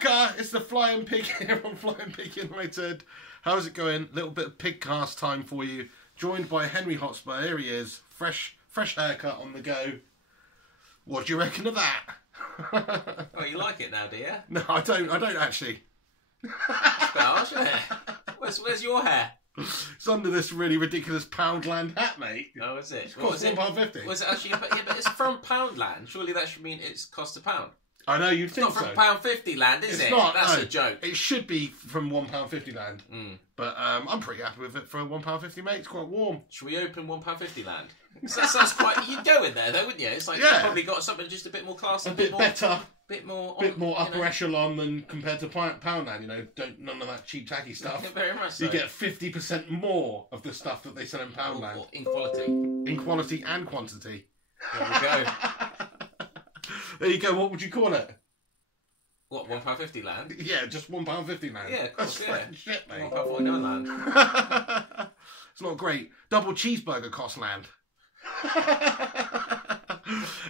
Backer! It's the Flying Pig here on Flying Pig United. How's it going? Little bit of Pigcast time for you. Joined by Henry Hotspur. Here he is. Fresh haircut on the go. What do you reckon of that? Oh, you like it now, do you? No, I don't actually. It's harsh, isn't it? Where's your hair? It's under this really ridiculous Poundland hat, mate. Oh, is it? It's cost £1.50. Was it actually? Yeah, but it's from Poundland. Surely that should mean it's cost £1. I know, you'd think so. so. It's not from £1.50 land, is it? It's not. That's no. a joke. It should be from £1.50 land. But I'm pretty happy with it for £1.50, mate. It's quite warm. Should we open £1.50 land? So that sounds quite... You'd go in there, though, wouldn't you? It's like you've probably got something just a bit more classy. A bit better. Bit more upper echelon than compared to Poundland, you know. None of that cheap tacky stuff. Yeah, very much so. You get 50% more of the stuff that they sell in Poundland. In quality. In quality and quantity. There we go. There you go. What would you call it? What, £1.50 land? Yeah, just £1.50 land. Yeah, of course, That's shit, mate. £1.49 land. It's not great. Double cheeseburger cost land.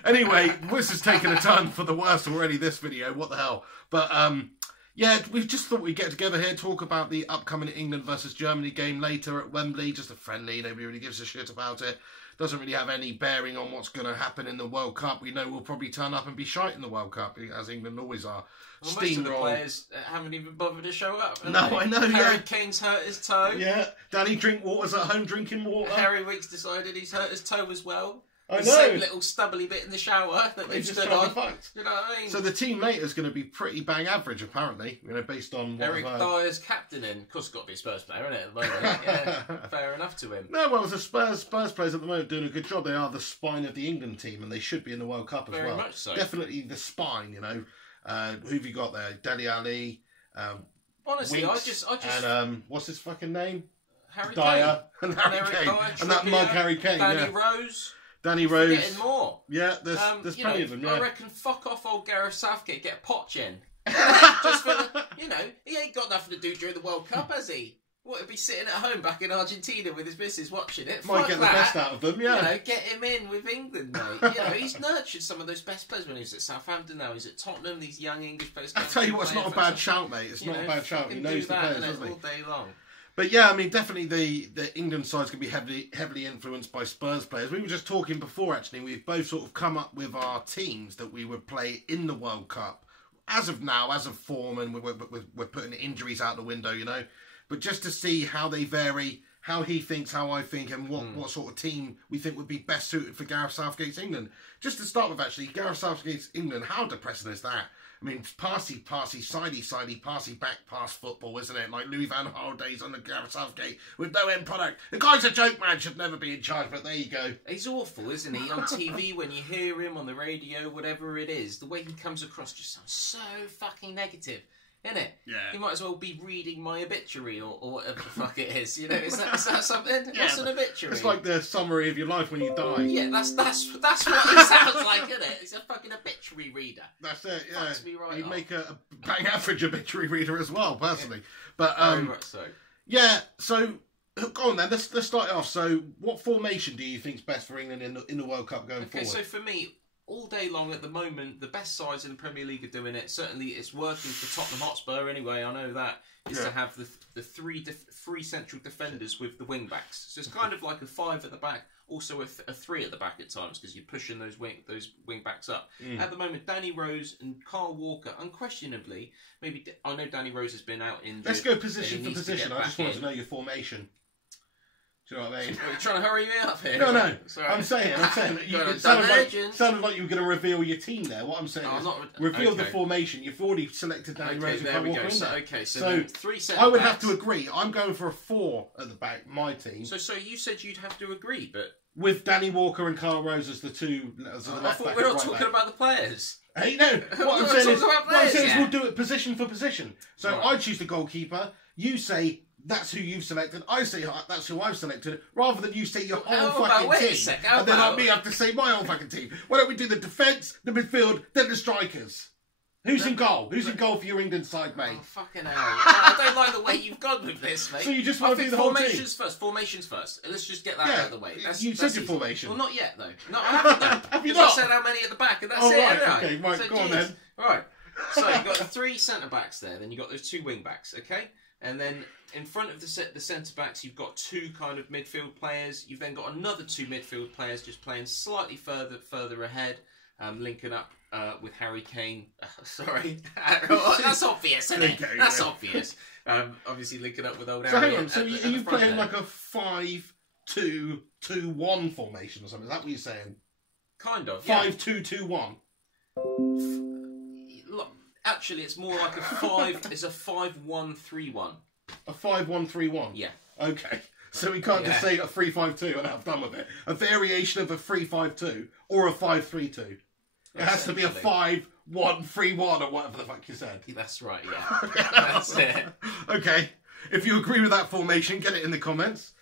Anyway, this has taken a turn for the worse already, this video. What the hell? But, yeah, we've just thought we'd get together here, talk about the upcoming England versus Germany game later at Wembley. Just a friendly. Nobody really gives a shit about it. Doesn't really have any bearing on what's going to happen in the World Cup. We know we'll probably turn up and be shite in the World Cup, as England always are. Well, most of the players haven't even bothered to show up. No, I know, Harry Kane's hurt his toe. Yeah, Danny Drinkwater's at home drinking water. Harry Weeks decided he's hurt his toe as well. I know. The same little stubbly bit in the shower that they've stood on. You know what I mean? So the team later is going to be pretty bang average, apparently. You know, based on what Eric Dyer's captaining. Of course, it's got to be a Spurs player, isn't it? At the moment, yeah, fair enough to him. No, well, the Spurs players at the moment doing a good job. They are the spine of the England team, and they should be in the World Cup as well. Very much so. Definitely the spine. You know, who have you got there? Dele Alli. Honestly, Winks, I just and what's his fucking name? Harry Dyer Kane. and Harry Kane and that mug Harry Kane. Danny Rose. Danny Rose. Getting more. Yeah, there's plenty of them. Yeah. I reckon fuck off old Gareth Southgate, get a potch in. Just for the, he ain't got nothing to do during the World Cup, has he? What, he'll be sitting at home back in Argentina with his missus watching it? Might get the best out of them, yeah. Get him in with England, mate. He's nurtured some of those best players when he was at Southampton. Now he's at Tottenham. These young English players. I tell you what, it's not a bad shout, mate. It's not a bad shout. He knows the players, doesn't he? All day long. But yeah, I mean, definitely the England side's going to be heavily influenced by Spurs players. We were just talking before, actually. We've both sort of come up with our teams that we would play in the World Cup. As of now, as of form, and we're putting injuries out the window, you know. But just to see how they vary, how he thinks, how I think, and what sort of team we think would be best suited for Gareth Southgate's England. Just to start with, actually, Gareth Southgate's England, how depressing is that? I mean, passy, sidey, passy, back, pass football, isn't it? Like Louis van Gaal days under Gareth Southgate with no end product. The guy's a joke, man. Should never be in charge, but there you go. He's awful, isn't he? On TV, when you hear him, on the radio, whatever it is, the way he comes across just sounds so fucking negative. Isn't it? Yeah. He might as well be reading my obituary or whatever the fuck it is. Is that something? Yeah, what's an obituary? It's like the summary of your life when you die. Yeah, that's what he sounds like, isn't it? He's a fucking obituary reader. That's it, yeah. Fucks me right He'd off. make a bang average obituary reader as well, personally. But very much so. Yeah, so go on then, let's start it off. So what formation do you think's best for England in the World Cup going forward? Okay, so for me, all day long at the moment, the best sides in the Premier League are doing it. Certainly it's working for Tottenham Hotspur anyway, I know that, is to have the three central defenders with the wing backs. So it's kind of like a 5 at the back, also a 3 at the back at times, because you're pushing those wing backs up. At the moment, Danny Rose and Carl Walker, unquestionably, maybe, I know Danny Rose has been out injured. Let's go position for position. I just want to know your formation. Do you know what I mean? Are you trying to hurry me up here? No. Sorry. I'm saying it sounded like you were going to reveal your team there. What I'm saying is reveal the formation. You've already selected Danny Rose and Carl Walker in there. So 3 centre I would backs. have to agree. I'm going for a 4 at the back, my team. So you said you'd have to agree, but with Danny Walker and Carl Rose as the two. I thought we're not talking about the players. Hey, no. What I'm saying is we'll do it position for position. So I choose the goalkeeper. You say that's who you've selected. I say that's who I've selected, rather than you say your whole fucking team. And then I have to say my whole fucking team. Why don't we do the defence, the midfield, then the strikers? Who's in goal? Who's in goal for your England side, mate? Oh, fucking hell. I don't like the way you've gone with this, mate. So you just want to do the whole team? Formations first. Let's just get that out of the way. You said your formation. Well, not yet, though. No, I haven't, though. Have you not? I said how many at the back, and that's it. Right. Okay, right, go on then. Right. So you've got the 3 centre-backs there, then you've got those 2 wing-backs, okay? And then in front of the centre-backs, you've got 2 kind of midfield players. You've then got another 2 midfield players just playing slightly further ahead, linking up with Harry Kane. Sorry. That's obvious, isn't it? That's obvious. Obviously linking up with old So Harry. hang on, so are you playing like a 5-2-2-1 formation or something? Is that what you're saying? Kind of, 5-2-2-1? Actually, it's more like a 5-1-3-1. A 5-1-3-1? Yeah. Okay. So we can't just say a 3-5-2 and have done with it. A variation of a 3-5-2 or a 5-3-2. It has to be a 5-1-3-1 or whatever the fuck you said. That's right, yeah. That's it. Okay. If you agree with that formation, get it in the comments.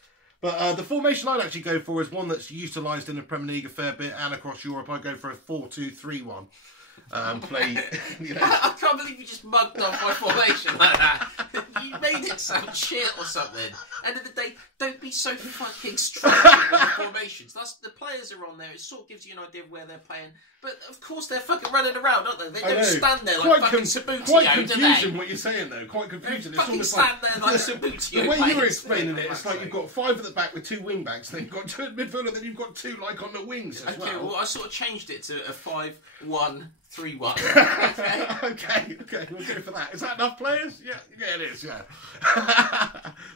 But the formation I'd actually go for is one that's utilised in the Premier League a fair bit and across Europe. I go for a 4-2-3-1. Play. You know. I can't believe you just mugged off my formation like that. You made it sound shit or something. End of the day, don't be so fucking stupid with the formations. The players are on there. It sort of gives you an idea of where they're playing. But of course they're fucking running around, don't they? They don't stand there like fucking Sabutio, quite do they? confusing what you're saying though. Quite confusing. They fucking stand there like Sabutio. The way you were explaining it, it's like you've got 5 at the back with 2 wing backs, then you've got 2 at midfield, and then you've got 2 like on the wings as well. Okay, well I sort of changed it to a 5-1-3-1. Okay, we'll go for that. Is that enough players? Yeah, it is, yeah.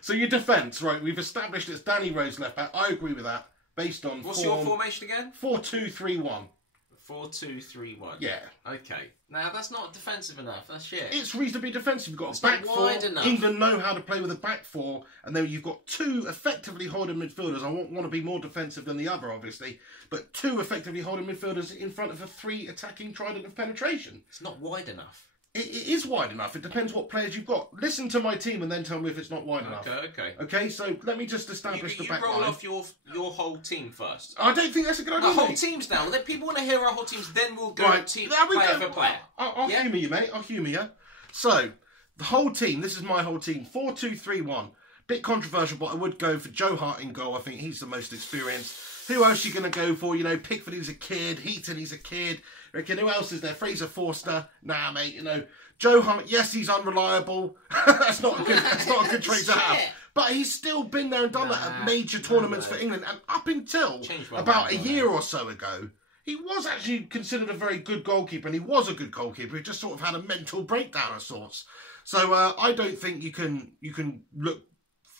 So your defence, right, we've established it's Danny Rose left back. I agree with that. Based on What's your formation again? 4-2-3-1. 4-2-3-1. Yeah. Okay. Now that's not defensive enough. That's shit. It's reasonably defensive. You've got a back 4. England know how to play with a back 4, and then you've got 2 effectively holding midfielders. I want to be more defensive than the other, obviously, but 2 effectively holding midfielders in front of a 3 attacking trident of penetration. It's not wide enough. It is wide enough. It depends what players you've got. Listen to my team and then tell me if it's not wide enough. Okay, so let me just establish the back line. You roll off your whole team first. I don't think that's a good idea. Our whole teams now. Let people want to hear our whole teams, then we'll go player for player. I'll humour you, mate. I'll humour you. So, the whole team, this is my whole team. 4-2-3-1. Bit controversial, but I would go for Joe Hart in goal. I think he's the most experienced. Who else are you going to go for? You know, Pickford, he's a kid. Heaton, he's a kid. Reckon who else is there? Fraser Forster. Nah, mate, you know. Joe Hart, yes, he's unreliable. that's not a good trait to have. But he's still been there and done that at major tournaments for England. And up until about a year or so ago, he was actually considered a very good goalkeeper. And he was a good goalkeeper. He just sort of had a mental breakdown of sorts. So I don't think you can look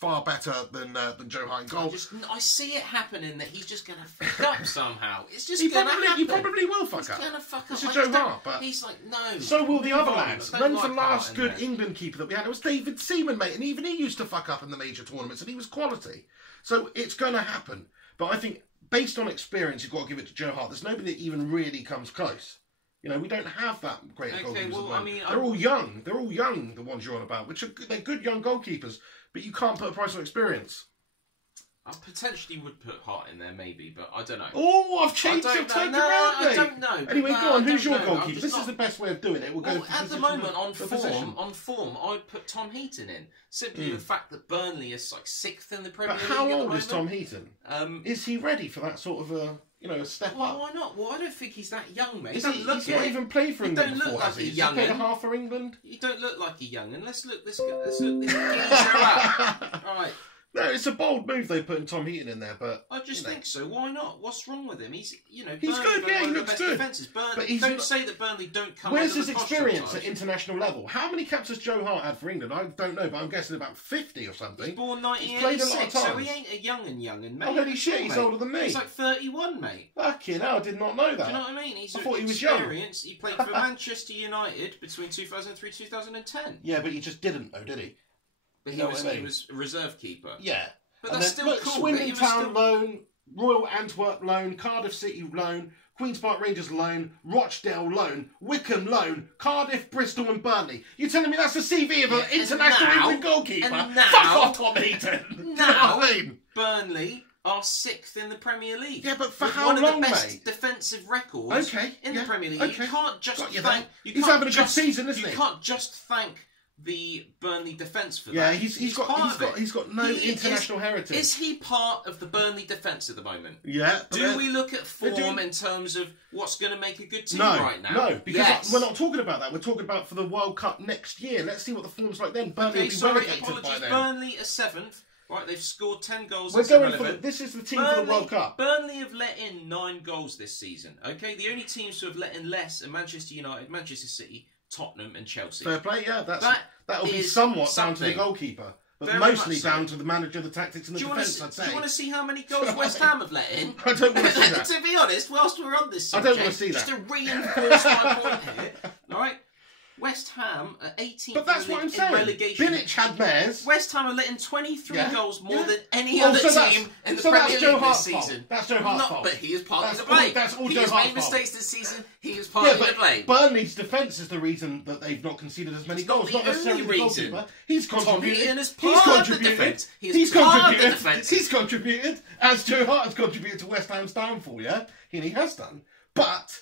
far better than Joe Hart in goal. I see it happening that he's just going to fuck up somehow. It's just going to happen. He probably will fuck up. He's going to fuck up. This is Joe Hart, but he's like, no. So will the other lads. When's the last good England keeper that we had? It was David Seaman, mate, and even he used to fuck up in the major tournaments, and he was quality. So it's going to happen. But I think, based on experience, you've got to give it to Joe Hart. There's nobody that even really comes close. You know, we don't have that great goalkeepers. Well, I mean, they're all young. They're all young, the ones you're on about, which are they're good young goalkeepers. But you can't put a price on experience. I potentially would put Hart in there, maybe, but I don't know. Oh, I've changed it. Turned around, mate. I don't know. Anyway, go on. Who's your goalkeeper? This is the best way of doing it. We'll go at the moment on form, I'd put Tom Heaton in. Simply the fact that Burnley is like 6th in the Premier League. But how old is Tom Heaton? Is he ready for that sort of a step up? Why not? Well, I don't think he's that young, mate. He's not even played for England before, has he? He's played half for England. You don't look like a young. And let's look this geezer up. Right. No, it's a bold move they put Tom Heaton in there, but I just think so. Why not? What's wrong with him? He's good. Yeah, he looks good. But don't say that Burnley don't come. Where's his experience at international level? How many caps has Joe Hart had for England? I don't know, but I'm guessing about 50 or something. He's born 1986, so he ain't a young, mate. Oh, holy shit, he's older than me. He's like 31, mate. Fucking hell, I did not know that. Do you know what I mean? I thought he was young. He played for Manchester United between 2003 2010. Yeah, but he just didn't, though, did he? But he was a reserve keeper. Yeah. But that's still cool. Swindon Town loan, Royal Antwerp loan, Cardiff City loan, Queen's Park Rangers loan, Rochdale loan, Wickham loan, Cardiff, Bristol and Burnley. You're telling me that's the CV of an international England goalkeeper? Fuck off, Tom Heaton! Now, Burnley are 6th in the Premier League. Yeah, but for how long, mate? One of the best defensive records in the Premier League. You can't just thank... He's having a good season, isn't he? You can't just thank the Burnley defence for Yeah, that. he's got no international heritage. Is he part of the Burnley defence at the moment? Yeah. Do we look at form in terms of what's going to make a good team right now? No, because we're not talking about that. We're talking about for the World Cup next year. Let's see what the form's like then. Burnley will be relegated by then. Burnley are 7th. Right, they've scored 10 goals. We're going for this is the team for the World Cup. Burnley have let in 9 goals this season. Okay, the only teams who have let in less are Manchester United, Manchester City, Tottenham, and Chelsea. Fair play, yeah. That'll be somewhat down to the goalkeeper, but mostly down to the manager, the tactics, and the defence. I'd say. Do you want to see how many goals West Ham have let in? I don't want to see that. To be honest, whilst we're on this subject, I don't want to see that. Just to reinforce my point here, all right. West Ham are 18th but that's what I'm saying. relegation. Bilic had Mares. West Ham are letting 23 goals more than any other team in the Premier League this season. That's Joe Hart's fault. But he is part of the blame. That's all he Joe has Hart's made fault. mistakes this season. He is part of the blame. Burnley's defence is the reason that they've not conceded as many goals. Not necessarily the goalkeeper. He's contributed. He's contributed. He's contributed. As Joe Hart has contributed to West Ham's downfall. Yeah, and he has done. But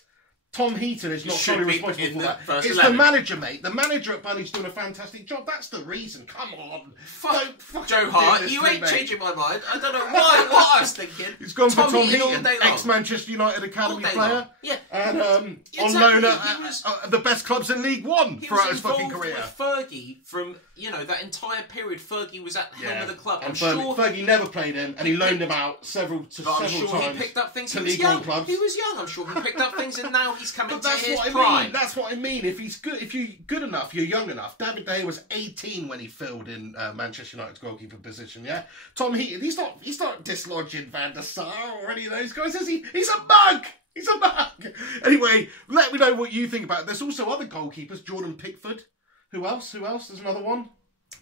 Tom Heaton is not solely responsible for that. It's 11. The manager, mate. The manager at Burnley's doing a fantastic job. That's the reason. Come on. Fuck Joe Hart. You ain't changing my mind. I don't know what I was thinking. He's gone for Tom Heaton, ex-Manchester United Academy player. Yeah. And on loan at the best clubs in League One throughout his fucking career. With Fergie from, that entire period, Fergie was at the helm of the club. And Fergie never played him, and he loaned him out several times. He picked up things. He was young. He was young. I'm sure he picked up things, and now he's coming to his prime. I mean. That's what I mean. If you're good enough, you're young enough. David De Gea was 18 when he filled in Manchester United's goalkeeper position. Yeah, Tom Heaton. He's not dislodging Van der Sar or any of those guys, is he? He's a mug. He's a mug. Anyway, let me know what you think about it. There's also other goalkeepers. Jordan Pickford. Who else? There's another one.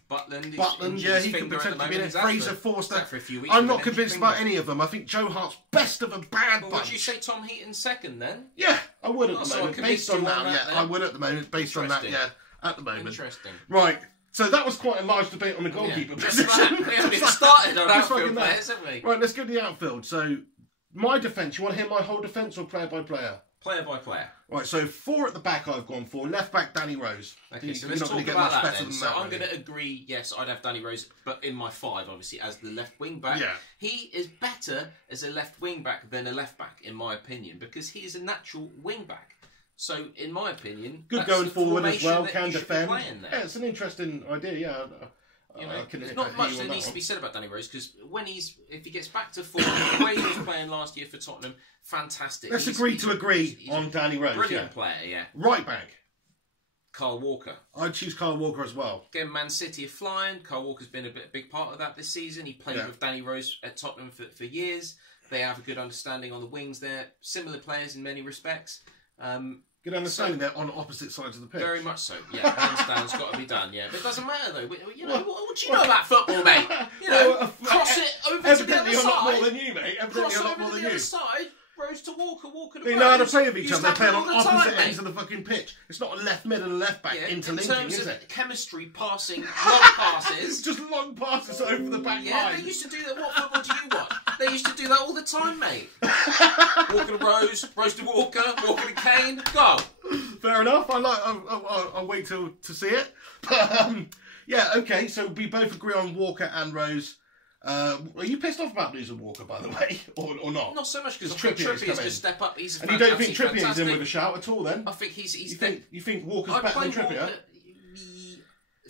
Butland, yeah, he could potentially be in it. Fraser Forster. I'm not convinced about any of them. I think Joe Hart's best of a bad bunch. Would you say Tom Heaton's second then? Yeah, I would at the moment. Based on that, yeah. I would at the moment. Based on that, yeah. At the moment. Interesting. Right. So that was quite a large debate on the goalkeeper position. We haven't even started on outfield players, have we? Right, let's go to the outfield. So, my defence. You want to hear my whole defence or player by player? Player by player. Right, so 4 at the back I've gone for. Left back, Danny Rose. Okay, so let's talk about that then. So I'm going to agree, yes, I'd have Danny Rose, but in my 5, obviously, as the left wing back. Yeah. He is better as a left wing back than a left back, in my opinion, because he is a natural wing back. So, in my opinion, good going forward as well, can defend. Yeah, it's an interesting idea, yeah. There's not much that needs to be said about Danny Rose because if he gets back to form, the way he was playing last year for Tottenham, fantastic. Let's agree to agree on Danny Rose. Brilliant player, yeah. Right back. Kyle Walker. I'd choose Kyle Walker as well. Again, Man City are flying. Kyle Walker's been a big part of that this season. He played with Danny Rose at Tottenham for years. They have a good understanding on the wings there. Similar players in many respects. Good understanding they're on opposite sides of the pitch. Very much so, yeah. Handstand's got to be done, yeah. But it doesn't matter, though. What do you know about football, mate? Cross it over to the other side. Evidently a lot more than you, mate. Evidently a lot more than you. Other side, Rose to Walker, Walker to Rose. They know how to play with each other. They're playing on opposite ends of the fucking pitch. It's not a left mid and a left back interlinking, is it? In terms of chemistry, passing, long passes. Just long passes over the back line. Yeah, they used to do that. What football do you watch? They used to do that all the time, mate. Walker to Rose, Rose to Walker, Walker to Kane, go. Fair enough. I'll wait to see it. But yeah, okay. So we both agree on Walker and Rose. Are you pissed off about losing Walker, by the way, or not? Not so much because Trippier's going to step up. He's and you don't think Trippier's in with a shout at all? Then I think he's. You think Walker's better than Trippier?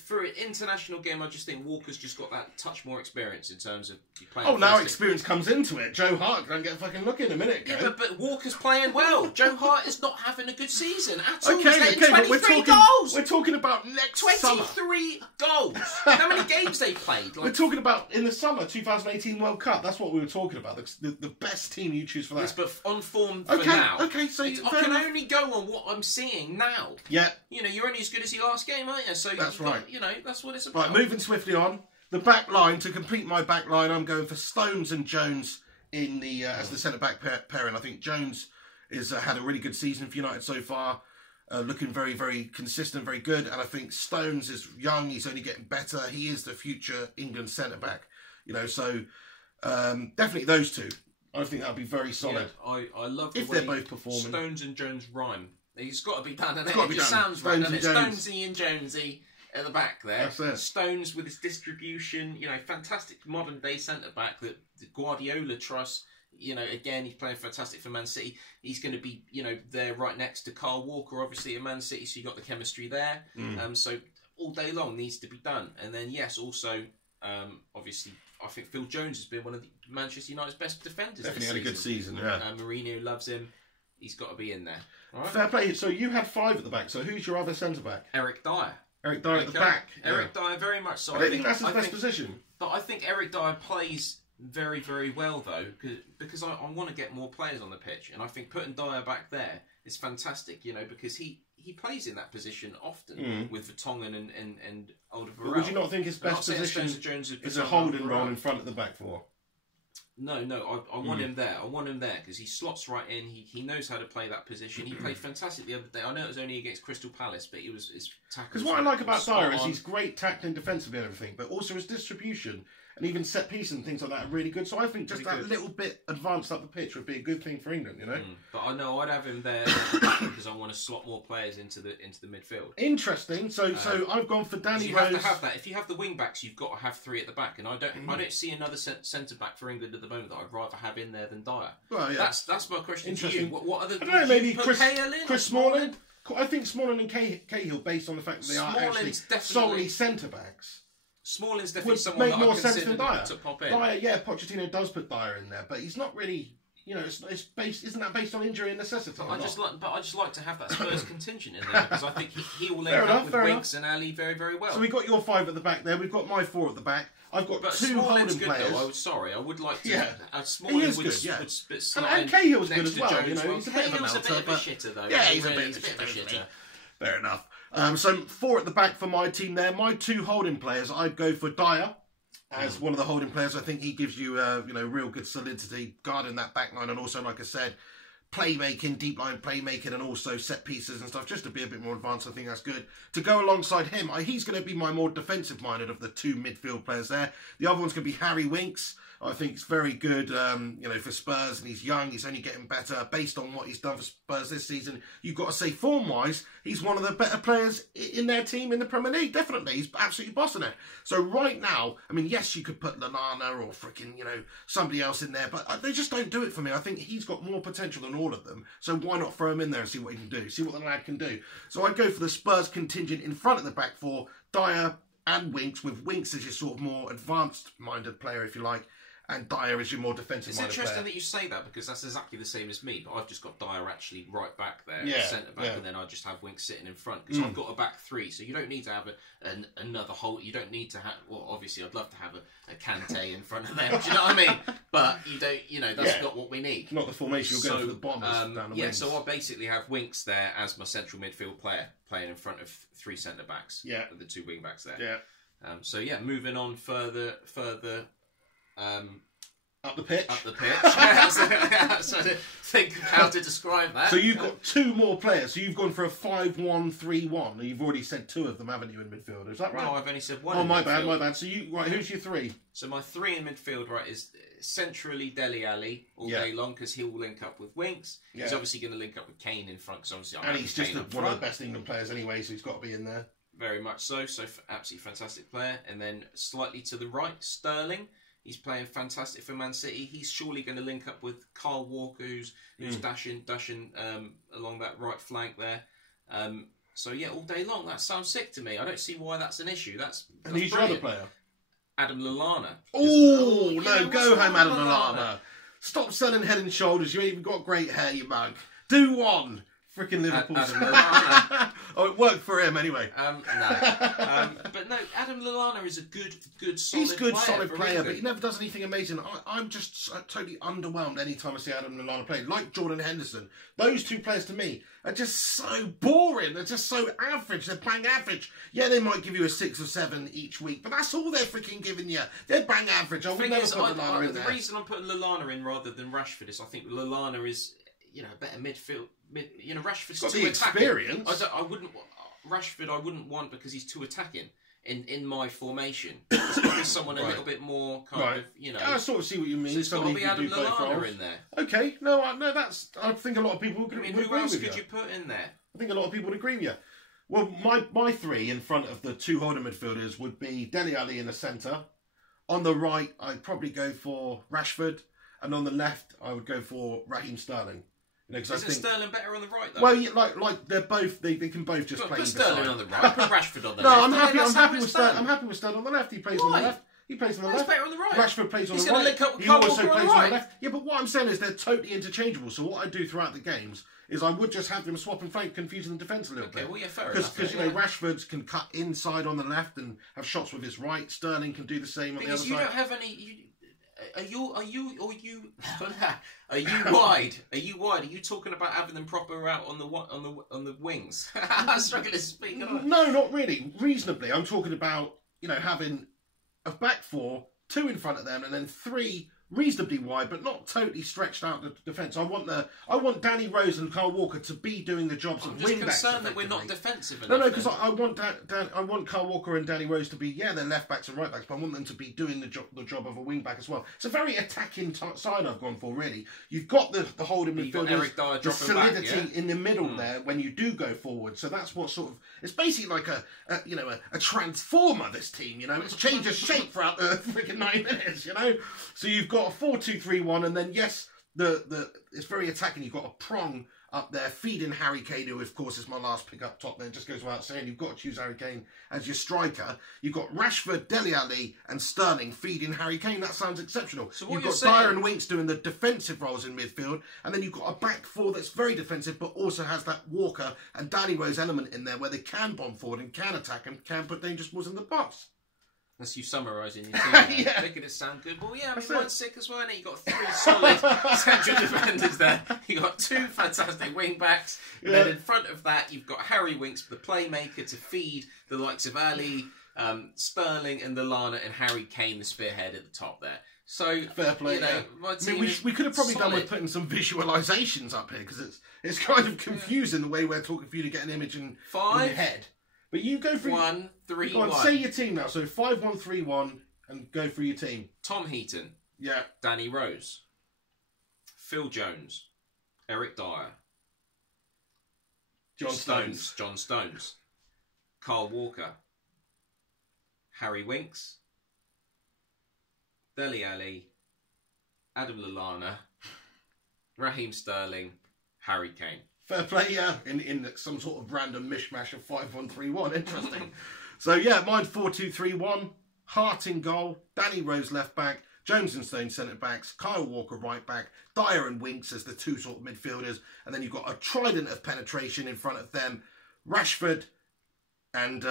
For an international game, I just think Walker's just got that touch more experience in terms of playing. Oh, now experience comes into it. Joe Hart can get a fucking look in a minute. Yeah, but Walker's playing well. Joe Hart is not having a good season at all. Okay, but we're talking about next 23 goals. How many games they played? We're talking about in the summer 2018 World Cup. That's what we were talking about. The best team you choose for that. Yes, but on form for now. Okay, so I can only go on what I'm seeing now. Yeah. You're only as good as your last game, aren't you? So that's right. That's what it's about. Right, moving swiftly on. The back line, to complete my back line, I'm going for Stones and Jones in the as the centre-back pairing. I think Jones has had a really good season for United so far, looking very, very consistent, very good. And I think Stones is young, he's only getting better. He is the future England centre-back. So definitely those two. I think that would be very solid. Yeah, I love the way they're both performing. Stones and Jones rhyme. It's got to be done, and it just sounds right, doesn't it? Stonesy and Jonesy. at the back there. That's it. Stones with his distribution, fantastic modern day centre back that Guardiola trusts. Again, he's playing fantastic for Man City. He's going to be, there right next to Kyle Walker, obviously, at Man City, so you got the chemistry there. So all day long needs to be done. And then, yes, also, obviously, I think Phil Jones has been one of the Manchester United's best defenders. Definitely had a good season, yeah. Mourinho loves him. He's got to be in there. All right? Fair play. So you had 5 at the back. So who's your other centre back? Eric Dyer. Eric Dyer at the back. Eric Dyer, very much so. I don't think that's his best position. But I think Eric Dyer plays very, very well, though, because I want to get more players on the pitch. And I think putting Dyer back there is fantastic, because he plays in that position often with Vertonghen and Alderweireld. Would you not think his best position is a holding role in front of the back four? No, I want him there. I want him there because he slots right in. He knows how to play that position. He played fantastic the other day. I know it was only against Crystal Palace, but his tackles. Because what I like about Dyer is he's great tackling defensively and everything, but also his distribution and even set piece and things like that are really good. So I think just that little bit advanced up the pitch would be a good thing for England, But I know I'd have him there because I want to slot more players into the midfield. Interesting. So I've gone for Danny Rose. You have to have that. If you have the wing backs, you've got to have 3 at the back, and I don't see another centre back for England at the moment that I'd rather have in there than Dyer. Well, yeah. That's my question to you. What other? I don't know. Maybe Chris Smalling. I think Smalling and Cahill, based on the fact that they are actually solely centre backs. Smalling's definitely would someone make that more I sense than Dyer. to pop in. Dyer, yeah, Pochettino does put Dyer in there, but he's not really. It's based. Isn't that based on injury and necessity? But I just like to have that Spurs contingent in there because I think he will link up with Winks and Ali very, very well. So we got your 5 at the back there. We've got my 4 at the back. I've got 2 holding players. Though. I would like to. Yeah, Smalling he is good. Yeah, and Cahill's good as well. He's a bit of a melter, a shitter though. Yeah, he's a bit of a shitter. Fair enough. So 4 at the back for my team there. My 2 holding players, I'd go for Dyer as one of the holding players. I think he gives you real good solidity, guarding that back line, and also, like I said, playmaking, deep line playmaking, and also set pieces and stuff, just to be a bit more advanced. I think that's good. To go alongside him, he's going to be my more defensive-minded of the 2 midfield players there. The other one's going to be Harry Winks. I think it's very good, for Spurs, and he's young. He's only getting better based on what he's done for Spurs this season. You've got to say, form-wise, he's one of the better players in their team in the Premier League. Definitely, he's absolutely bossing it. So right now, I mean, yes, you could put Lallana or freaking, somebody else in there, but they just don't do it for me. I think he's got more potential than all of them. So why not throw him in there and see what he can do? See what the lad can do. So I'd go for the Spurs contingent in front of the back four, Dyer and Winks, with Winks as your sort of more advanced-minded player, if you like. And Dyer is your more defensive-minded player. It's interesting that you say that because that's exactly the same as me. But I've just got Dyer actually right back there, centre back, and then I just have Winks sitting in front because I've got a back 3. So you don't need to have another whole. You don't need to have. Well, obviously, I'd love to have a Kante in front of them. Do you know what I mean? But you don't. That's not what we need. Not the formation you're going for the Bombers down the wings. So I basically have Winks there as my central midfield player, playing in front of 3 centre backs. Yeah, with the 2 wing backs there. Yeah. Moving on further. Up the pitch. So think of how to describe that. So you've got 2 more players. So you've gone for a 5-1-3-1. And you've already said 2 of them, haven't you, in midfield? Is that right? No, I've only said 1. Oh, my bad. So who's your 3? So my 3 in midfield, right, is centrally Dele Alli all day long because he will link up with Winks. He's obviously going to link up with Kane in front because obviously and he's just one of the best England players anyway, so he's got to be in there. Very much so. So absolutely fantastic player. And then slightly to the right, Sterling. He's playing fantastic for Man City. He's surely going to link up with Kyle Walker, who's dashing along that right flank there. So yeah, all day long. That sounds sick to me. I don't see why that's an issue. That's and who's your other player? Adam Lallana. Oh no, go home, Adam Lallana. Stop selling Head and Shoulders. You ain't even got great hair, you mug. Do one. Frickin' Liverpool. Adam Lallana. Oh, it worked for him anyway. No. But no, Adam Lallana is a good, solid He's a good, player solid player, but he never does anything amazing. I'm just totally underwhelmed any time I see Adam Lallana play. Like Jordan Henderson. Those 2 players to me are just so boring. They're just so average. They're bang average. Yeah, they might give you a 6 or 7 each week, but that's all they're freaking giving you. They're bang average. I would never put Lallana in there. The reason I'm putting Lallana in rather than Rashford is I think Lallana is... a better midfield. Rashford's got too the attacking. Experience. Rashford I wouldn't want because he's too attacking in my formation. It's got to be someone a little bit more kind of, I sort of see what you mean. So it's got to be Adam Lallana in there. Okay, no, that's. I think a lot of people would agree with you. Who else could you put in there? I think a lot of people would agree with you. Well, my three in front of the two holding midfielders would be Dele Alli in the centre. On the right, I'd probably go for Rashford. And on the left, I would go for Raheem Sterling. Isn't Sterling better on the right, though? Well, yeah, like they're both. They can both just play. Put Sterling on the right. Put Rashford on the left. No, I'm happy with Sterling. I'm happy with Sterling on the left. He plays on the left. He plays on the left. Better on the right. Rashford plays on the right. He's going to link up with He Kyle also Walker plays on the right. on the left. Yeah, but what I'm saying is they're totally interchangeable. So what I do throughout the games is I would just have them swap and flank, confusing the defence a little bit. Okay, well, yeah, fair enough. Because Rashford can cut inside on the left and have shots with his right. Sterling can do the same on the other side. Because you don't have any. Are you wide? Are you wide? Are you talking about having them proper out on the wings? I'm struggling to speak. No, not really. Reasonably, I'm talking about having a back four, two in front of them, and then three reasonably wide, but not totally stretched out the defence. I want Danny Rose and Kyle Walker to be doing the jobs of wing backs. I'm just concerned that we're not defensive enough. No, because I want Kyle Walker and Danny Rose to be they're left backs and right backs, but I want them to be doing the job of a wing back as well. It's a very attacking side I've gone for. Really, you've got the holding midfielders, the solidity in the middle there when you do go forward. So that's what sort of it's basically like a transformer. This team, it's changes shape throughout the freaking 9 minutes. So you've got a 4-2-3-1, and then yes, it's very attacking. You've got a prong up there feeding Harry Kane, who of course is my last pick up top. There just goes without saying. You've got to choose Harry Kane as your striker. You've got Rashford, Dele Alli, and Sterling feeding Harry Kane. That sounds exceptional. So you've got Dyer and Winks doing the defensive roles in midfield, and then you've got a back four that's very defensive, but also has that Walker and Danny Rose element in there where they can bomb forward and can attack and can put dangerous balls in the box. That's you summarising your team. Making it sound good. Well, yeah, mine's sick as well. You've got 3 solid central defenders there. You've got 2 fantastic wing backs. And then in front of that, you've got Harry Winks, the playmaker, to feed the likes of Ali, Sterling, and Lallana, and Harry Kane, the spearhead at the top there. So, fair play. My team we could have probably done with putting some visualisations up here because it's kind of confusing the way we're talking for you to get an image in your head. But you go through 1-3-1. Say your team now. So 5-1-3-1, and go through your team. Tom Heaton. Yeah. Danny Rose. Phil Jones. Eric Dyer. John Stones. John Stones. Kyle Walker. Harry Winks. Dele Alli. Adam Lallana. Raheem Sterling. Harry Kane. Fair play, yeah, in some sort of random mishmash of 5-1-3-1. Interesting. So, yeah, mine's 4-2-3-1. Hart in goal. Danny Rose left back. Jones and Stone centre backs. Kyle Walker right back. Dyer and Winks as the 2 sort of midfielders. And then you've got a trident of penetration in front of them. Rashford and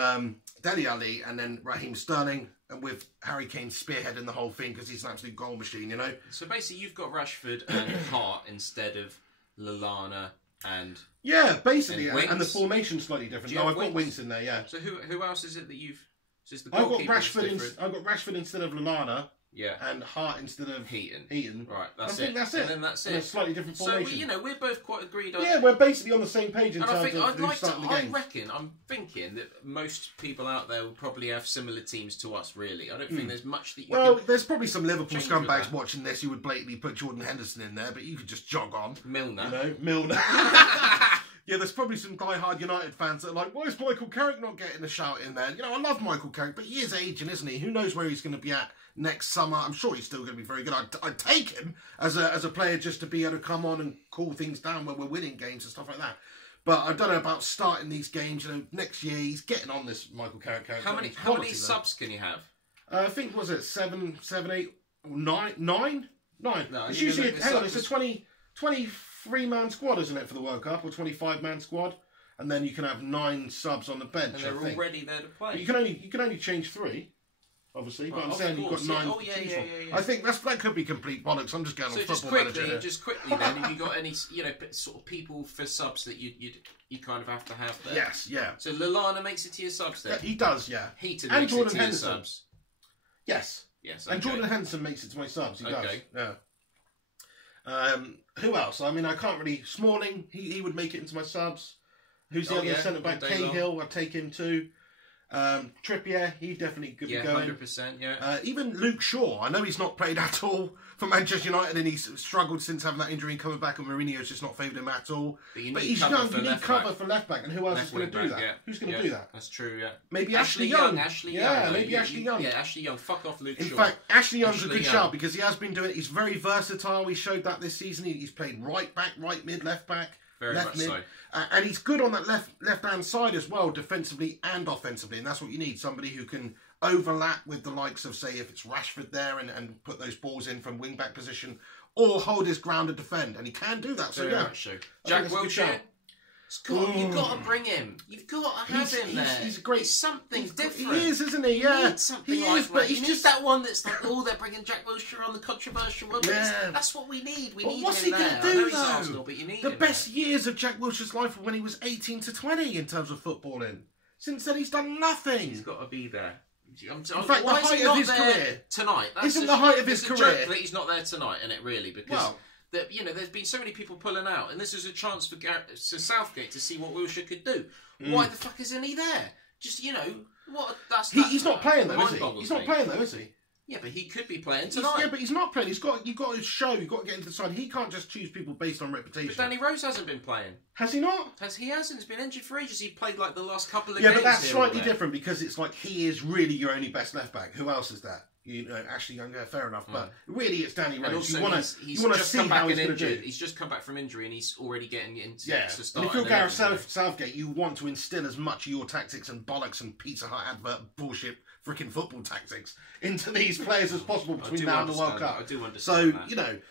Dele Alli, and then Raheem Sterling. And with Harry Kane spearheading the whole thing because he's an absolute goal machine, So, basically, you've got Rashford and Hart instead of Lallana. And basically, and the formation's slightly different. No, I've got Winks in there. Yeah. So who else is it that you've? So the I've got Rashford. I've got Rashford instead of Lallana. Yeah. And Hart instead of Heaton. Right. That's it. I think that's it. And then that's it. And a slightly different formation. So we're both quite agreed on. Yeah, we're basically on the same page in terms of who's starting the game. I'm thinking that most people out there will probably have similar teams to us. Really, I don't think there's much that you. Well, there's probably some Liverpool scumbags watching this who would blatantly put Jordan Henderson in there, but you could just jog on. Milner. Milner. Yeah, there's probably some die-hard United fans that are like, why is Michael Carrick not getting a shout in there? I love Michael Carrick, but he is aging, isn't he? Who knows where he's going to be at next summer? I'm sure he's still going to be very good. I'd take him as a player just to be able to come on and cool things down when we're winning games and stuff like that. But I don't know about starting these games. Next year he's getting on this Michael Carrick character. How many subs can you have? I think, was it 7, 8, 9? 9? No, it's usually, it's a 23-man squad, isn't it, for the World Cup, or 25-man squad, and then you can have 9 subs on the bench. And they're already there to play. But you can only change 3, obviously. But I'm saying you've got 9. Oh yeah. I think that could be complete bollocks. I'm just going on Football Manager. Just quickly, then, have you got any sort of people for subs that you kind of have to have there? Yes, yeah. So Lallana makes it to your subs then. Yeah, he does, yeah. Heaton and makes Jordan it to Henderson. your subs. Yes. Yes. And Jordan Henderson makes it to my subs. He does. Yeah. Who else? I mean, I can't really. Smalling, he would make it into my subs. Who's the other centre back? Cahill, I'd take him too. Trippier, he definitely could be going. 100%, yeah. Even Luke Shaw, I know he's not played at all for Manchester United and he's struggled since having that injury and coming back, and Mourinho's just not favoured him at all. But he's young, you need cover for left back, and who else is going to do that? Yeah. Who's going to do that? That's true, yeah. Maybe Ashley Young. Ashley Young. Maybe Ashley Young. Yeah, Ashley Young. Fuck off Luke Shaw. In fact, Ashley Young's a good shout because he has been doing it. He's very versatile. He showed that this season. He's played right back, right mid, left back. Very left much mid. so. And he's good on that left-hand side as well, defensively and offensively. And that's what you need, somebody who can overlap with the likes of, say, if it's Rashford there and put those balls in from wing-back position or hold his ground and defend. And he can do that. So, Very yeah. much so. Jack Wilshere. You've got to bring him. You've got to have him there. He's great. It's something different. He is, isn't he? Yeah. You need something like that. You need that one that's like, oh, they're bringing Jack Wilshere on the controversial one. Yeah. That's what we need. We need what's him he going there. to I know do, he's though? Arsenal, but you need the him best there. years of Jack Wilshere's life were when he was 18 to 20 in terms of footballing. Since then, he's done nothing. He's got to be there. In fact, the height of his career tonight. Isn't the height of his career? It's a joke that he's not there tonight, isn't it? Really, because there's been so many people pulling out, and this is a chance for Southgate to see what Wilshere could do. Why the fuck isn't he there? Just what? He's not playing though, is he? He's not playing though, is he? Yeah, but he could be playing tonight. Yeah, but he's not playing. You've got to show. You've got to get into the side. He can't just choose people based on reputation. But Danny Rose hasn't been playing. Has he not? He hasn't. He's been injured for ages. He played like the last couple of games. Yeah, but that's slightly different because it's like he is really your only best left back. Who else is that? Ashley Young, fair enough. But really, it's Danny Rose. You want to see how he's going to do. He's just come back from injury and he's already getting into to start. And if you're Gareth Southgate, you want to instill as much of your tactics and bollocks and Pizza Hut advert bullshit freaking football tactics into these players as possible between now and the World Cup. I do understand that.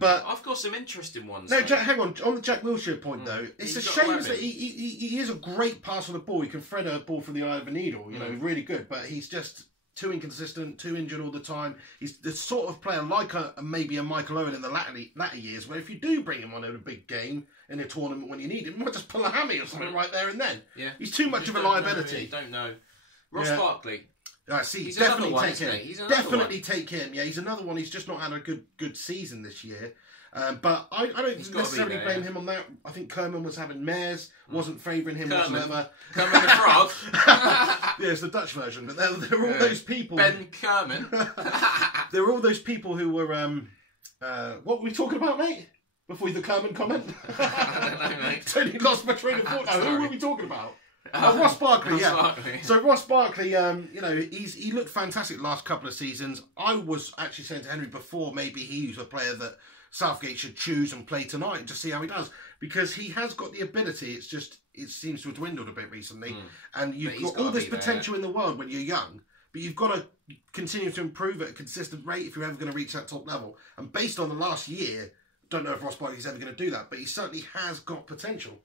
But I've got some interesting ones. No, hang on the Jack Wilshere point though. It's a shame that he is a great passer of the ball. He can thread a ball from the eye of a needle. Really good. But he's just too inconsistent, too injured all the time. He's the sort of player like maybe a Michael Owen in the latter years, where if you do bring him on in a big game in a tournament when you need him, he might just pull a hammy or something right there and then. Yeah, he's too much of a liability. Don't know. Ross Barkley. He's definitely take him. Definitely take him. Yeah, he's another one. He's just not had a good season this year. But I don't necessarily blame him on that. I think Kerman was having mares, wasn't favouring him whatsoever. Kerman the Frog. Yeah, it's the Dutch version. But there were all those people. Ben Kerman. There were all those people who were. What were we talking about, mate? Before the Kerman comment? I don't know, mate. Totally lost my train of thought now. Who were we talking about? Ross Barkley, So Ross Barkley, he looked fantastic the last couple of seasons. I was actually saying to Henry before, maybe he's a player that Southgate should choose and play tonight and just see how he does, because he has got the ability. It's just it seems to have dwindled a bit recently, and you've got all this potential in the world when you're young, but you've got to continue to improve at a consistent rate if you're ever going to reach that top level. And based on the last year, don't know if Ross Barkley's ever going to do that, but he certainly has got potential.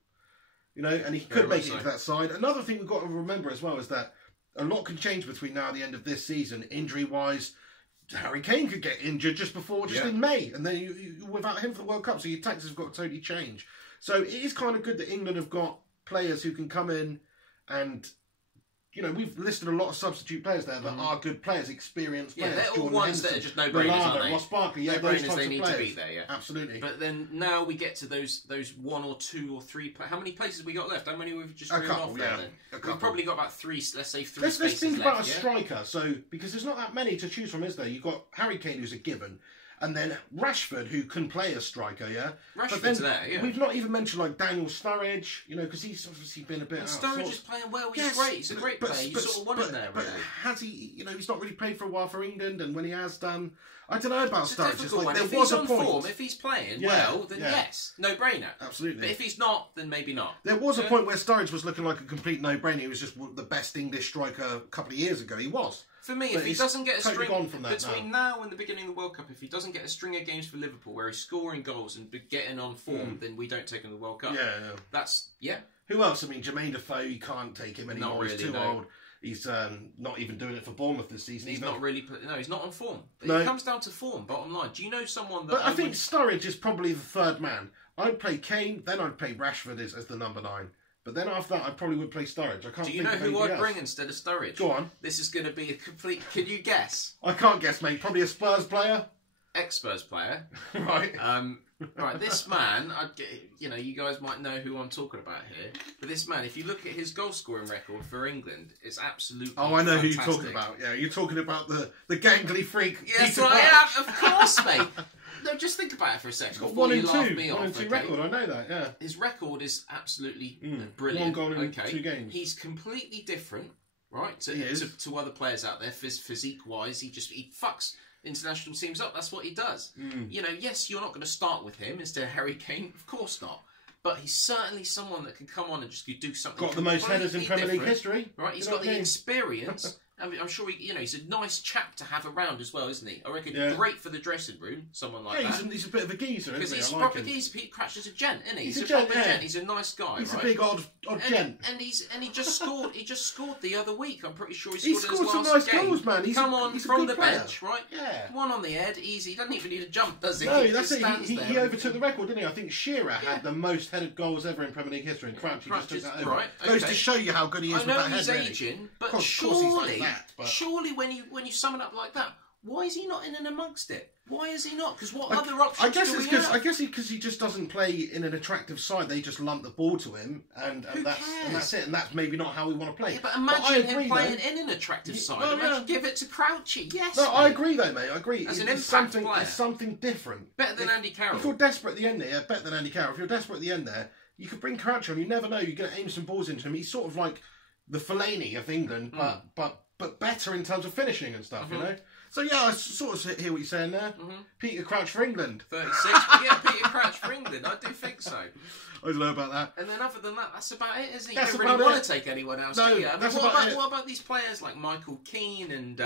And he could make it into that side. Another thing we've got to remember as well is that a lot can change between now and the end of this season, injury-wise. Harry Kane could get injured just in May, and then you without him for the World Cup, so your tactics have got to totally change. So it is kind of good that England have got players who can come in and, we've listed a lot of substitute players there that are good players, experienced players. Yeah, they're all ones that are just no-brainers, aren't they? Ross Barkley, no-brainers, they need to be there, Absolutely. But then now we get to those one or two or three. How many places have we got left? How many we've just written off there? Then we've probably got about three. Let's say three. Let's think about a striker. So because there's not that many to choose from, is there? You've got Harry Kane, who's a given. And then Rashford, who can play as striker, Rashford's there, We've not even mentioned like Daniel Sturridge, because he's obviously been a bit. And Sturridge is playing well. He's great. He's a great player. You sort of want him there, really. But has he? He's not really played for a while for England, and when he has done, I don't know about Sturridge. It's like, if he's on form, if he's playing well, then yes, no brainer. Absolutely. But if he's not, then maybe not. There was a point where Sturridge was looking like a complete no-brainer. He was just the best English striker a couple of years ago. He was. For me, if he doesn't get a string between now and the beginning of the World Cup, if he doesn't get a string of games for Liverpool where he's scoring goals and getting on form, then we don't take him to the World Cup. That's Who else? I mean, Jermaine Defoe, you can't take him anymore. Not really, he's too old. He's not even doing it for Bournemouth this season. He's not really. He's not on form. It comes down to form. Bottom line. Do you know someone that? But I think Sturridge is probably the third man. I'd play Kane, then I'd play Rashford as the number 9. But then after that, I probably would play Sturridge. I can't. Do you know who I'd bring instead of Sturridge? Go on. This is going to be a complete. Can you guess? I can't guess, mate. Probably a Spurs player. Ex-Spurs player. Right. Right, this man, you guys might know who I'm talking about here, but this man, if you look at his goal scoring record for England, it's absolutely I know fantastic. who you're talking about. Yeah, you're talking about the gangly freak. Yes, I am, of course, mate. No, just think about it for a second. He's got before 1 you and laugh 2, me 1 and off, 2 okay? record. I know that. Yeah, his record is absolutely brilliant. 1 goal in 2 games. He's completely different, right, to other players out there, physique-wise. He fucks international teams up. That's what he does. Yes, you're not going to start with him instead of Harry Kane. Of course not. But he's certainly someone that can come on and just do something. Got the most headers in Premier League history. Right, he's got the experience. I'm sure he's a nice chap to have around as well, isn't he? I reckon great for the dressing room, someone like that. He's a bit of a geezer, because isn't he? he's I proper like him. geezer. Pete Crouch is a gent, isn't he? He's a proper gent, gent. He's a nice guy. He's right? a big odd gent. And he just scored. He just scored the other week. I'm pretty sure He scored some his last nice game. goals, man. He's he's from the player. bench, right? Yeah. One on the head, easy. He doesn't even need a jump, does he? No, he that's just it. stands He there. overtook the record, didn't he? I think Shearer had the most headed goals ever in Premier League history, and Crouch just took that over. Right, Goes to show you how good he is I with know that he's head, really. aging, but Of course surely, he's like that, but... surely when you sum it up like that, why is he not in and amongst it? Why is he not? Because what other options do we have? I guess because he just doesn't play in an attractive side. They just lump the ball to him, and that's it. And that's maybe not how we want to play. Yeah, but imagine him playing in an attractive side. Give it to Crouchy. Yes. No, I agree though, mate. I agree. As an it's impact something, player. It's something different. Better than Andy Carroll. If you're desperate at the end there, better than Andy Carroll. If you're desperate at the end there, you could bring Crouch on. You never know. You're going to aim some balls into him. He's sort of like the Fellaini of England, but better in terms of finishing and stuff. You know. So yeah, I sort of hear what you're saying there. Peter Crouch for England. 36, but yeah, Peter Crouch for England. I do think so. I don't know about that. And then other than that, that's about it, isn't it? That's you don't really about want to take anyone else, No, do you? I mean, that's what about about these players like Michael Keane and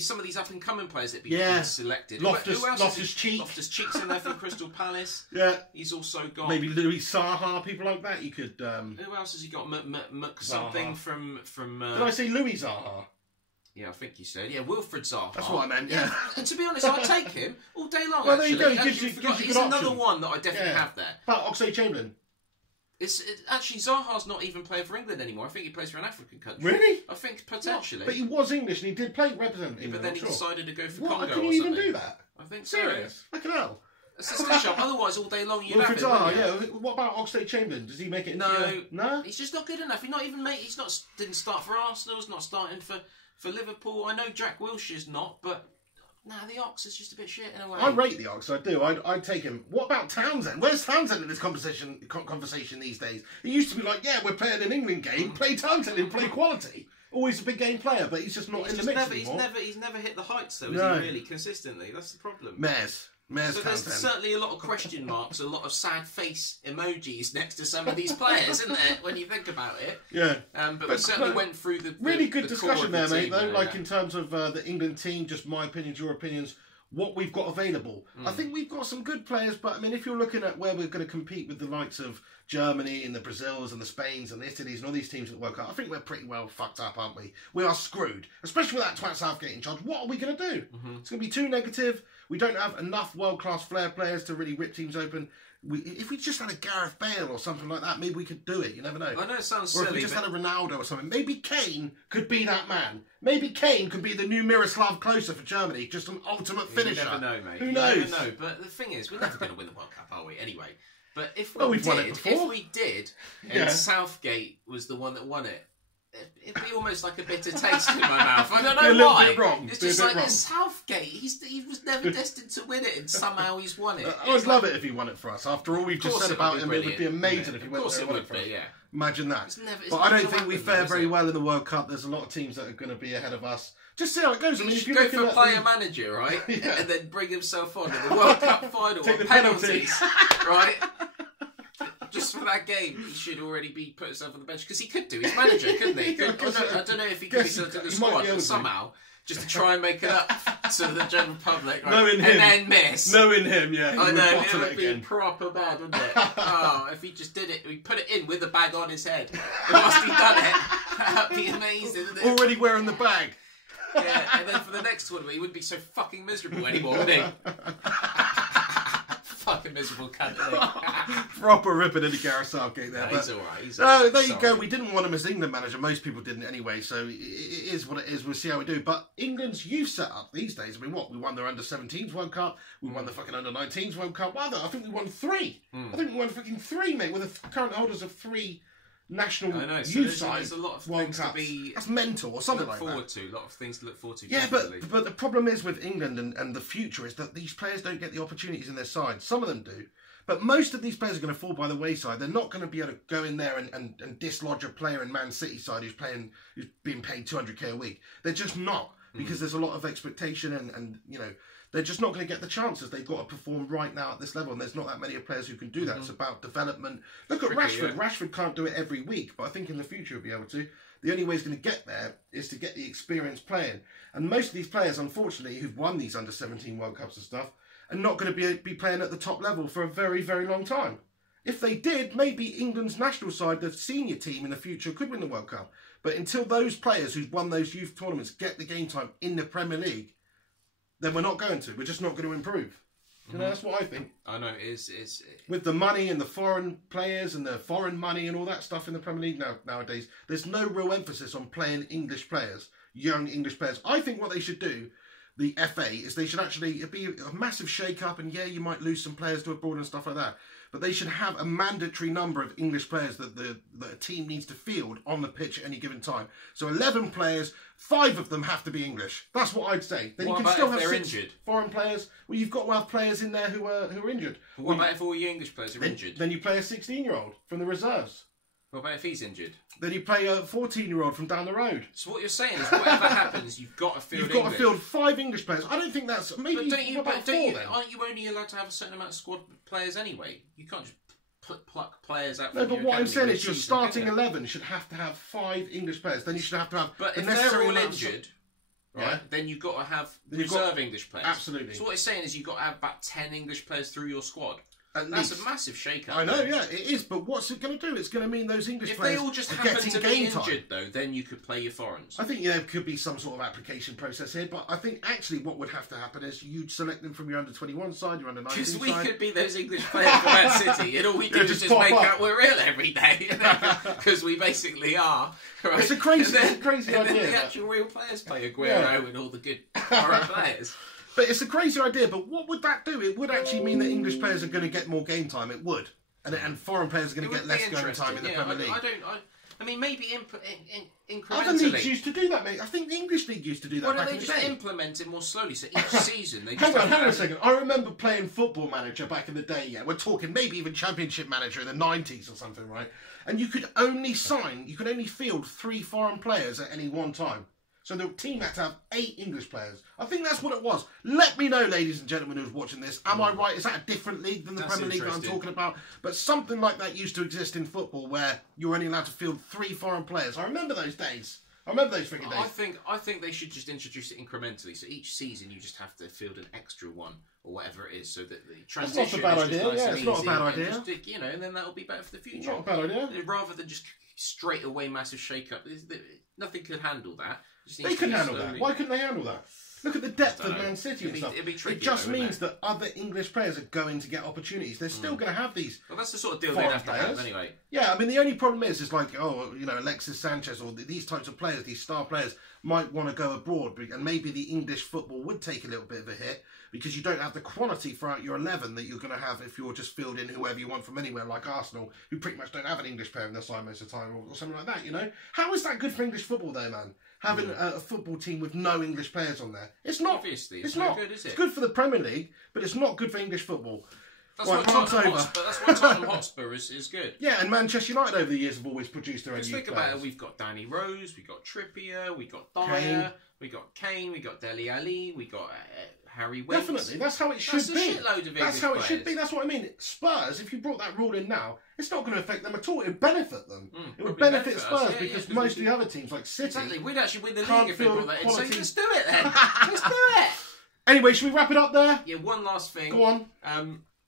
some of these up and coming players that have been selected? Loftus Cheek. Loftus Cheek's in there from Crystal Palace. Yeah. He's also got maybe Louis Saha, people like that. You could. Who else has he got? Something from. Did I say Louis Zaha? Yeah, I think you said. Yeah, Wilfred Zaha. That's what I meant, yeah. And to be honest, I'd take him all day long, well, there actually. you go. He gives you He's good another option. one that I definitely have there. But Oxlade-Chamberlain. Actually, Zaha's not even playing for England anymore. I think he plays for an African country. Really? I think potentially. But he was English and he did play represent England. But then he decided to go for Congo. Congo. Can you even do that? I think so. Serious? Fucking hell. It's a stitch up. Otherwise, all day long you'd have it. Yeah. What about Oxlade-Chamberlain? Does he make it? No. He's just not good enough. Didn't start for Arsenal. He's not starting for Liverpool. I know Jack Wilshere's not, but the Ox is just a bit shit in a way. I rate the Ox. I do. I'd take him. What about Townsend? Where's Townsend in this conversation these days? It used to be like, yeah, we're playing an England game. Play Townsend and play quality. Always a big game player, but he's just not in the mix anymore. He's never hit the heights though, is he? Really consistently. That's the problem. Mares so there's certainly a lot of question marks, a lot of sad face emojis next to some of these players, isn't there? When you think about it. Yeah. But we certainly went through the really good discussion there, mate. Though, there, like in terms of the England team, just my opinions, your opinions, what we've got available. I think we've got some good players, but I mean, if you're looking at where we're going to compete with the likes of Germany and the Brazils and the Spains and the Italies and all these teams that World Cup, I think we're pretty well fucked up, aren't we? We are screwed, especially with that twat Southgate in charge. What are we going to do? It's going to be too negative. We don't have enough world-class flair players to really rip teams open. If we just had a Gareth Bale or something like that, maybe we could do it. You never know. I know it sounds or silly. If we just had a Ronaldo or something. Maybe Kane could be that man. Maybe Kane could be the new Miroslav Klose for Germany. Just an ultimate finisher. You never know, mate. Who knows? You never know. But the thing is, we're never going to win the World Cup, are we? Anyway. But if we did, and Southgate was the one that won it, it'd be almost like a bitter taste in my mouth. I don't know why. Bit wrong. It's just like Southgate. He was never destined to win it, and somehow he's won it. I would love it if he won it for us. After all we've just said about him, it would be amazing if he went there and won it for us. Imagine that. But I don't think we fare very well in the World Cup. There's a lot of teams that are going to be ahead of us. Just see how it goes. I mean, if you go for player manager, right, and then bring himself on in the World Cup final on penalties, right? Just for that game, he should already be put himself on the bench because he could do. He's manager, couldn't he? I don't know if he could be sent to the squad, but somehow, just to try and make it up to the general public, right? And then miss. Knowing him, yeah. I know, it would be proper bad, wouldn't it? Oh, if he just did it, he put it in with the bag on his head. Whilst he done it, that'd be amazing, wouldn't it? Already wearing the bag. Yeah, and then for the next tournament, he wouldn't be so fucking miserable anymore, would he? Fucking miserable cunt, isn't he? Proper ripping in the Gareth Southgate there. No, he's alright. No, there you go. We didn't want him as England manager. Most people didn't anyway, so it is what it is. We'll see how we do. But England's youth setup these days, I mean, what? We won their under-17s World Cup. We won the fucking under-19s World Cup. Well, I think we won 3. I think we won fucking 3, mate. We're the current holders of 3 national youth side there's a lot of World things Cups. to be That's mental or something look like forward that. to. A lot of things to look forward to. Yeah, definitely. but the problem is with England and the future is that these players don't get the opportunities in their side. Some of them do. But most of these players are going to fall by the wayside. They're not going to be able to go in there and dislodge a player in Man City side who's being paid 200k a week. They're just not, because there's a lot of expectation and you know, they're just not going to get the chances. They've got to perform right now at this level, and there's not that many players who can do that. It's about development. Look at Rashford. Yeah. Rashford can't do it every week, but I think in the future he'll be able to. The only way he's going to get there is to get the experience playing. And most of these players, unfortunately, who've won these under-17 World Cups and stuff, are not going to be playing at the top level for a very, very long time. If they did, maybe England's national side, the senior team in the future, could win the World Cup. But until those players who've won those youth tournaments get the game time in the Premier League, then we're not going to. We're just not going to improve. You know, that's what I think. I know, it is. With the money and the foreign players and the foreign money and all that stuff in the Premier League nowadays, there's no real emphasis on playing English players, young English players. I think what they should do, the FA, is they should actually, it'd be a massive shake-up, and yeah, you might lose some players to abroad and stuff like that, but they should have a mandatory number of English players that a team needs to field on the pitch at any given time. So 11 players, 5 of them have to be English. That's what I'd say. Then what you can about still if have they're 6 injured? Foreign players. Well, you've got to have players in there who are injured. But what about if all your English players are injured? Then you play a 16-year-old from the reserves. What about if he's injured? Then you play a 14-year-old from down the road. So what you're saying is, whatever happens, you've got to field You've got to field 5 English players. I don't think that's... Maybe But aren't you only allowed to have a certain amount of squad players anyway? You can't just pluck players out. No, but what I'm saying is your starting 11 should have to have 5 English players. Then you should have to have... But if they're all injured, right, then you've got to have reserve English players. Absolutely. So what it's saying is you've got to have about 10 English players through your squad. That's a massive shake-up. I know, yeah, it is. But what's it going to do? It's going to mean those English players if they all just are happen getting to be game injured, time. though, then you could play your foreigners. I think there could be some sort of application process here, but I think actually what would have to happen is you'd select them from your under-21 side, your under-19 side. Because we could be those English players for Man City, and all we do is just make out we're real every day, because we basically are. Right? It's a crazy idea. And then the actual real players play Aguero and all the good foreign players. But it's a crazy idea, but what would that do? It would actually mean that English players are going to get more game time. It would. And foreign players are going to get less game time in the Premier League. I mean, maybe incrementally. Other leagues used to do that, mate. I think the English league used to do that back in the day. Why don't they just implement it more slowly? So each season they just... Hang on a second. I remember playing Football Manager back in the day, yeah. We're talking maybe even Championship Manager in the 90s or something, right? And you could only field 3 foreign players at any one time. So the team had to have 8 English players. I think that's what it was. Let me know, ladies and gentlemen who's watching this. Am I right? Is that a different league than the Premier League that I'm talking about? But something like that used to exist in football where you were only allowed to field 3 foreign players. I remember those days. I remember those freaking days. I think they should just introduce it incrementally. So each season you just have to field an extra one or whatever it is, so that the transition is not a bad idea. Nice yeah, it's not a bad idea. Just, and then that'll be better for the future. Not a bad idea. Rather than just straight away massive shake-up. Nothing could handle that. They can handle that. Why couldn't they handle that? Look at the depth of Man City and stuff. It just means that other English players are going to get opportunities. They're still going to have these. Well, that's the sort of deal they'd have to have anyway. Yeah, I mean, the only problem is like, Alexis Sanchez or these types of players, these star players, might want to go abroad, and maybe the English football would take a little bit of a hit because you don't have the quality throughout your 11 that you're going to have if you're just fielding whoever you want from anywhere, like Arsenal, who pretty much don't have an English player in their side most of the time, or something like that, you know? How is that good for English football though, man? Having a football team with no English players on there. It's not. Obviously, it's not good, is it? It's good for the Premier League, but it's not good for English football. That's why Tottenham Hotspur is good. Yeah, and Manchester United over the years have always produced their own youth players. Think about it, we've got Danny Rose, we've got Trippier, we've got Dyer, we've got Kane, we've got Dele Alli, we've got Harry Winks. Definitely, that's how it should be. That's a shitload of English That's how it players. should be, that's what I mean. Spurs, if you brought that rule in now, it's not going to affect them at all. It would benefit them. It would benefit Spurs because most of the other teams, like City... Exactly, we'd actually win the league if we brought that in. So let's do it then. Let's do it. Anyway, should we wrap it up there? Yeah, one last thing. Go on.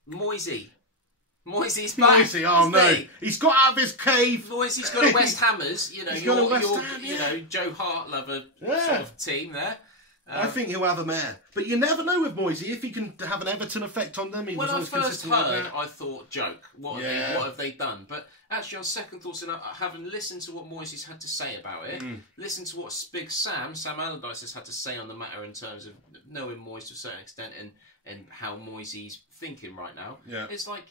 Moisey's back. Moisey, oh no. He's got out of his cave. Moisey's got a West Hammers, your Ham, Joe Hart lover sort of team there. I think he'll have them there. But you never know with Moisey if he can have an Everton effect on them. When I first heard, I thought, joke. What have they done? But actually, on second thoughts, and having listened to what Moisey's had to say about it, listen to what Big Sam Allardyce has had to say on the matter in terms of knowing Moyes to a certain extent and how Moisey's thinking right now. Yeah. It's like,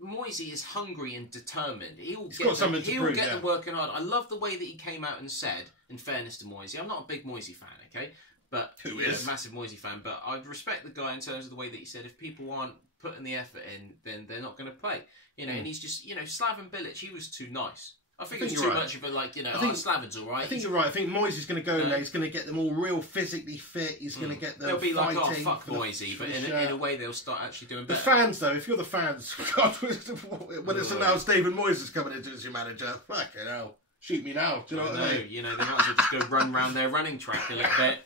Moisey is hungry and determined. He'll get the working hard. I love the way that he came out and said, in fairness to Moisey, I'm not a big Moisey fan, okay? But Who is? A massive Moisey fan. But I respect the guy in terms of the way that he said, if people aren't putting the effort in, then they're not going to play. And he's just, Slaven Bilic, he was too nice. I think it's too much of a, Slaven's all right. I think you're right. I think Moisey's going to go in there. He's going to get them all real physically fit. He's going to get them. They'll be like, fighting fuck Moisey, but in a way they'll start actually doing better. The fans, though, if you're the fans, God, when it's announced David Moyes is coming into as your manager, fucking hell, shoot me now. Do you know what I mean? They might as well just go run around their running track a little bit.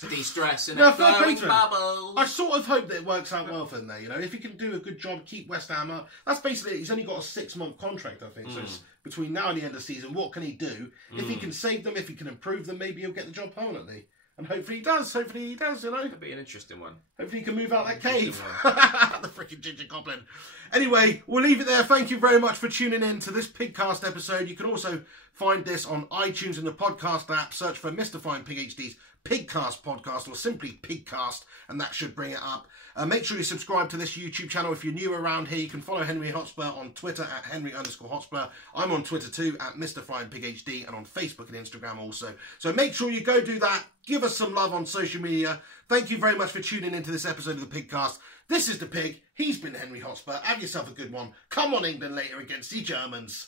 To de-stress and I sort of hope that it works out well for him there. If he can do a good job, keep West Ham up. That's basically it. He's only got a 6-month contract, I think. So it's between now and the end of the season. What can he do? If he can save them, if he can improve them, maybe he'll get the job permanently. And hopefully he does. It'll be an interesting one. Hopefully he can move out that cave. The freaking ginger goblin. Anyway, we'll leave it there. Thank you very much for tuning in to this Pigcast episode. You can also find this on iTunes in the podcast app. Search for Mr. Fine Pig HD's Pigcast podcast or simply Pigcast, and that should bring it up. Make sure you subscribe to this YouTube channel if you're new around here. You can follow Henry Hotspur on Twitter at Henry_Hotspur. I'm on Twitter too at Mr. Fine Pig HD, and on Facebook and Instagram also. So make sure you go do that. Give us some love on social media. Thank you very much for tuning into this episode of the Pigcast. This is the Pig. He's been Henry Hotspur. Have yourself a good one. Come on England later against the Germans.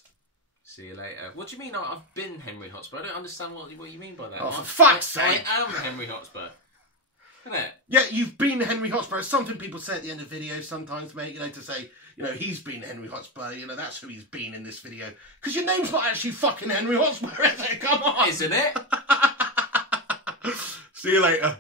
See you later. What do you mean I've been Henry Hotspur? I don't understand what you mean by that. Oh, for fuck's sake. I am Henry Hotspur. Isn't it? Yeah, you've been Henry Hotspur. It's something people say at the end of videos sometimes, mate, to say, he's been Henry Hotspur. That's who he's been in this video. Because your name's not actually fucking Henry Hotspur, is it? Come on. Isn't it? See you later.